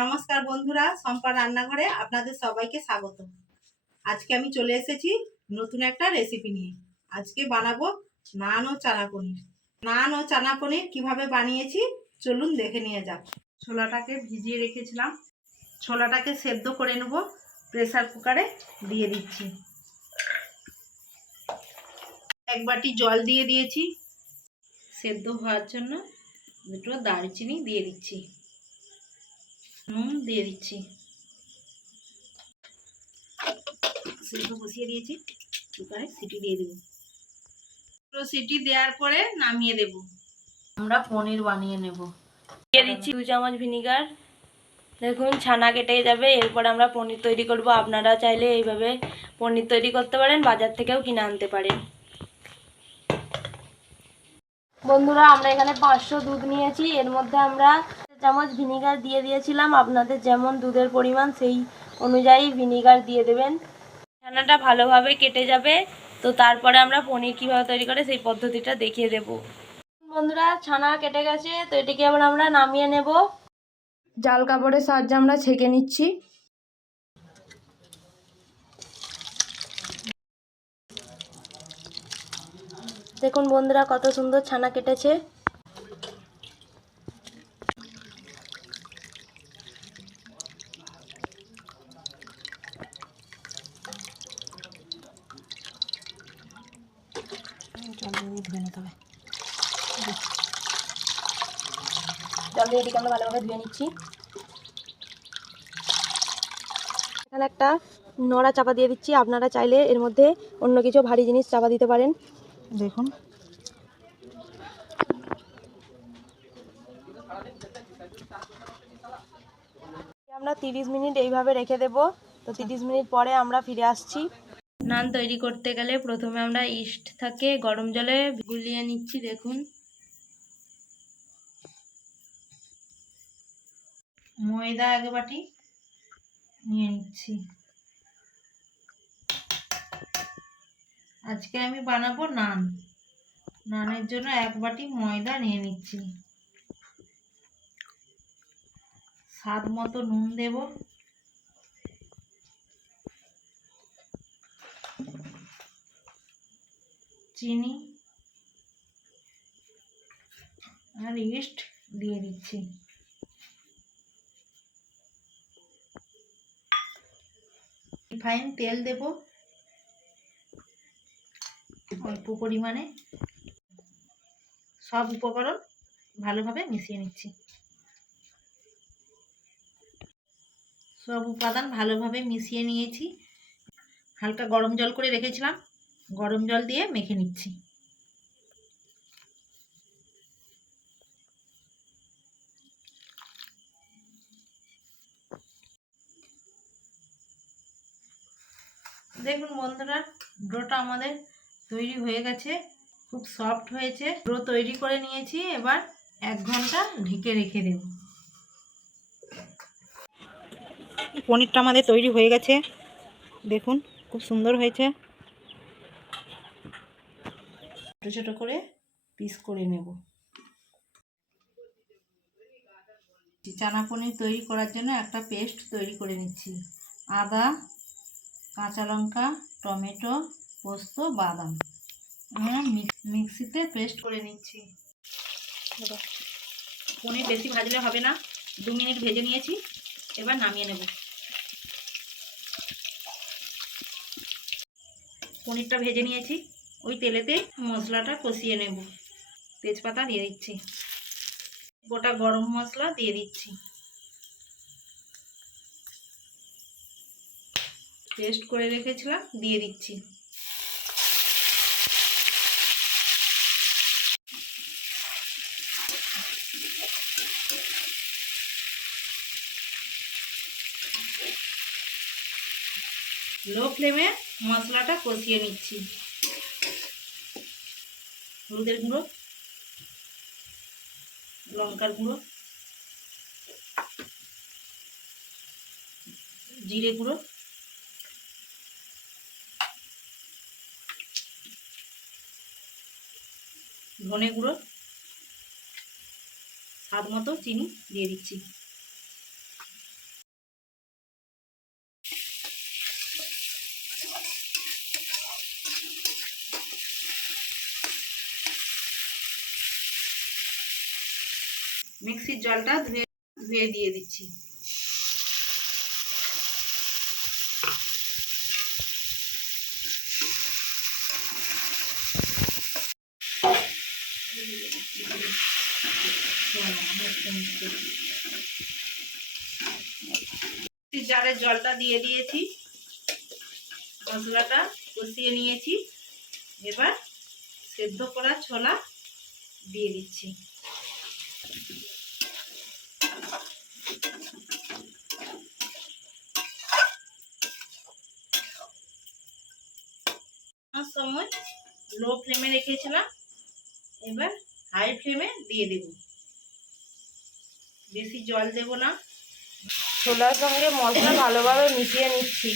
নমস্কার বন্ধুরা, সম্পা রান্নাঘরে আপনাদের সবাইকে স্বাগত। আজকে আমি চলে এসেছি নতুন একটা রেসিপি নিয়ে। আজকে বানাবো নান ও চানা পনির। নান ও চানা পনির কীভাবে বানিয়েছি, চলুন দেখে নিয়ে যাক। ছোলাটাকে ভিজিয়ে রেখেছিলাম। ছোলাটাকে সেদ্ধ করে নেব প্রেসার কুকারে দিয়ে দিচ্ছি। এক বাটি জল দিয়ে দিয়েছি। সেদ্ধ হওয়ার জন্য দুটো দারচিনি দিয়ে দিচ্ছি। নুন দিয়ে দিচ্ছি। সিদ্ধ বসিয়ে দিয়েছি কুকারে সিটি দিয়ে দেবো। দুটো সিটি দেওয়ার পরে নামিয়ে দেব। আমরা পনির বানিয়ে নেব। দিয়ে দিচ্ছি দু চামচ ভিনিগার। দেখুন ছানা কেটে যাবে। এরপর আমরা পনির তৈরি করব। আপনারা চাইলে এইভাবে পনির তৈরি করতে পারেন বাজার থেকেও কিনে আনতে পারেন। বন্ধুরা আমরা এখানে পাঁচশো দুধ নিয়েছি। এর মধ্যে আমরা চামচ ভিনিগার দিয়ে দিয়েছিলাম। আপনাদের যেমন দুধের পরিমাণ, সেই অনুযায়ী ভিনিগার দিয়ে দেবেন। ছানাটা ভালোভাবে কেটে যাবে, তো তারপরে আমরা পনির কীভাবে তৈরি করে সেই পদ্ধতিটা দেখিয়ে দেব। বন্ধুরা, ছানা কেটে গেছে, তো এটিকে এবার আমরা নামিয়ে নেব। জাল কাপড়ের সাহায্যে আমরা ছেঁকে নিচ্ছি। দেখুন বন্ধুরা, কত সুন্দর ছানা কেটেছে। জল দিয়ে এটিকে আমরা ভালোভাবে ধুয়ে নিচ্ছি। এখানে একটা নড়া চাপা দিয়ে দিচ্ছি। আপনারা চাইলে এর মধ্যে অন্য কিছু ভারী জিনিস চাপা দিতে পারেন। দেখুন। আমরা তিরিশ মিনিট এইভাবে রেখে দেব। তো তিরিশ মিনিট পরে আমরা ফিরে আসছি। নান তৈরি করতে গেলে প্রথমে আমরা ইস্ট থাকে গরম জলে গুলিয়ে নিচ্ছি দেখুন। ময়দা এক বাটি, নিয়ে নিচ্ছি। আজকে আমি বানাবো নান। নানের জন্য এক বাটি ময়দা নিয়ে নিচ্ছি। স্বাদ মতো নুন দেব। চিনি। আর ইস্ট দিয়ে দিচ্ছি। রিফাইন তেল দেব। অল্প পরিমাণে। সব উপকরণ ভালোভাবে মিশিয়ে নিচ্ছি। সব উপাদান ভালোভাবে মিশিয়ে নিয়েছি। হালকা গরম জল করে রেখেছিলাম। গরম জল দিয়ে মেখে নিচ্ছি। দেখুন বন্ধুরা ডোটা আমাদের তৈরি হয়ে গেছে, খুব সফট হয়েছে। ডো তৈরি করে নিয়েছি, এবার এক ঘণ্টা ঢেকে রেখে দেব। পনিরটা আমাদের তৈরি হয়ে গেছে, দেখুন খুব সুন্দর হয়েছে। ছোটো ছোটো করে পিস করে নেব। চানা পনির তৈরি করার জন্য একটা পেস্ট তৈরি করে নিচ্ছি। আদা কাঁচা লঙ্কা, টমেটো, পোস্ত, বাদাম। আমরা মিক্সিতে পেস্ট করে নিচ্ছি। পনির বেশি ভাজলে হবে না। দু মিনিট ভেজে নিয়েছি। এবার নামিয়ে নেব। পনিরটা ভেজে নিয়েছি। ওই তেলেতে মশলাটা কষিয়ে নেব। তেজপাতা দিয়ে দিচ্ছি। গোটা গরম মশলা দিয়ে দিচ্ছি। পেস্ট করে রেখেছিলাম, দিয়ে দিচ্ছি। লো ফ্লেমে মশলাটা কষিয়ে নিচ্ছি। হলুদের গুঁড়ো, লঙ্কার গুঁড়ো, জিরে গুঁড়ো ধনে গুঁড়ো স্বাদ মতো চিনি দিয়ে দিচ্ছি। মিক্সির জলটা ধুয়ে ধুয়ে দিয়ে দিচ্ছি। জারের জলটা দিয়ে দিয়েছি, মশলাটা কষিয়ে নিয়েছি, এবার সেদ্ধ করা ছোলা দিয়ে দিচ্ছি। সময় লো ফ্লেমে রেখেছিলাম, এবার হাই ফ্লেমে দিয়ে দেব। বেশি জল দেব না। ছোলার সঙ্গে মশলা ভালোভাবে মিশিয়ে নিচ্ছি।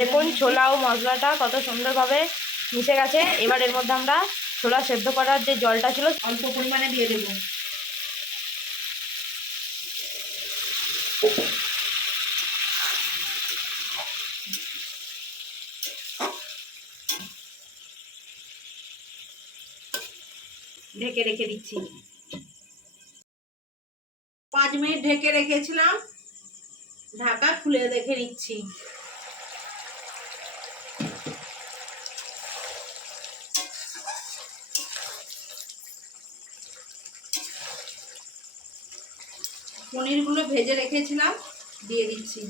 দেখুন ছোলা ও মশলাটা কত সুন্দরভাবে মিশে গেছে। এবার এর মধ্যে আমরা ছোলা সেদ্ধ করার যে জলটা ছিল অল্প পরিমাণে দিয়ে দেব। ঢেকে রেখে দিচ্ছি। মিনিট ঢেকে রেখেছিলাম। ঢাকা খুলে দেখে নিচ্ছি। পনিরগুলো ভেজে রেখেছিলাম, দিয়ে দিচ্ছি।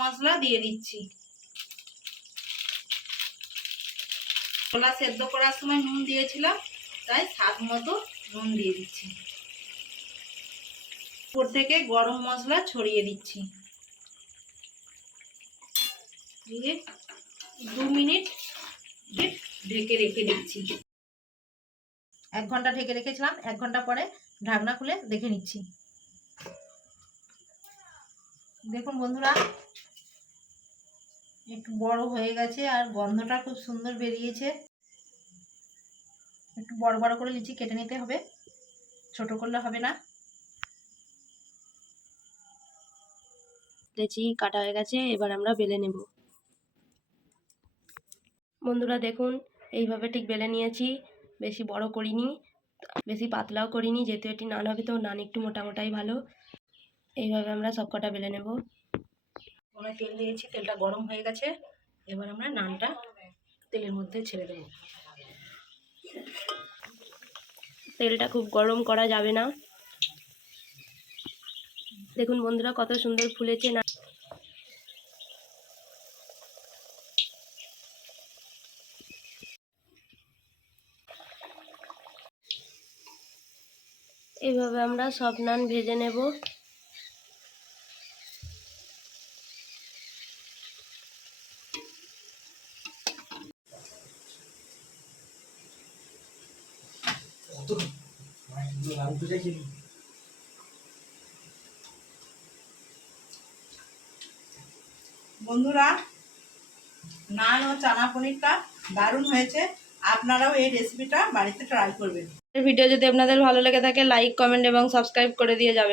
মশলা দিয়ে দিচ্ছি। ছোলা সেদ্ধ করার সময় নুন দিয়েছিলাম, তাই স্বাদ মতো নুন দিয়ে দিচ্ছি। উপর থেকে গরম মশলা ছড়িয়ে দিচ্ছি। দিয়ে দু মিনিট ঢেকে রেখে দিচ্ছি। এক ঘণ্টা ঢেকে রেখেছিলাম, এক ঘণ্টা পরে ঢাকনা খুলে দেখে নিচ্ছি। দেখুন বন্ধুরা একটু বড় হয়ে গেছে আর গন্ধটা খুব সুন্দর বেরিয়েছে। একটু বড় বড় করে লিচি কেটে নিতে হবে। ছোট করলে হবে না। লেচি কাটা হয়ে গেছে, এবার আমরা বেলে নেব। বন্ধুরা দেখুন, এইভাবে ঠিক বেলে নিয়েছি। বেশি বড় করিনি, বেশি পাতলাও করিনি, যেহেতু এটি নান হবে তো নান একটু মোটা মোটাই ভালো। এইভাবে আমরা সব কটা বেলে নেব। অনেক তেল দিয়েছি, তেলটা গরম হয়ে গেছে। এবার আমরা নানটা তেলের মধ্যে ছেড়ে দেবো। তেলটা খুব গরম করা যাবে না। দেখুন বন্ধুরা, কত সুন্দর ফুলেছে না। এইভাবে আমরা সব নান ভেজে নেব। বন্ধুরা, নান ও চানা পনিরটা দারুণ হয়েছে। আপনারাও এই রেসিপিটা বাড়িতে ট্রাই করবেন। ভিডিও যদি আপনাদের ভালো লেগে থাকে লাইক কমেন্ট এবং সাবস্ক্রাইব করে দিয়ে যাবেন।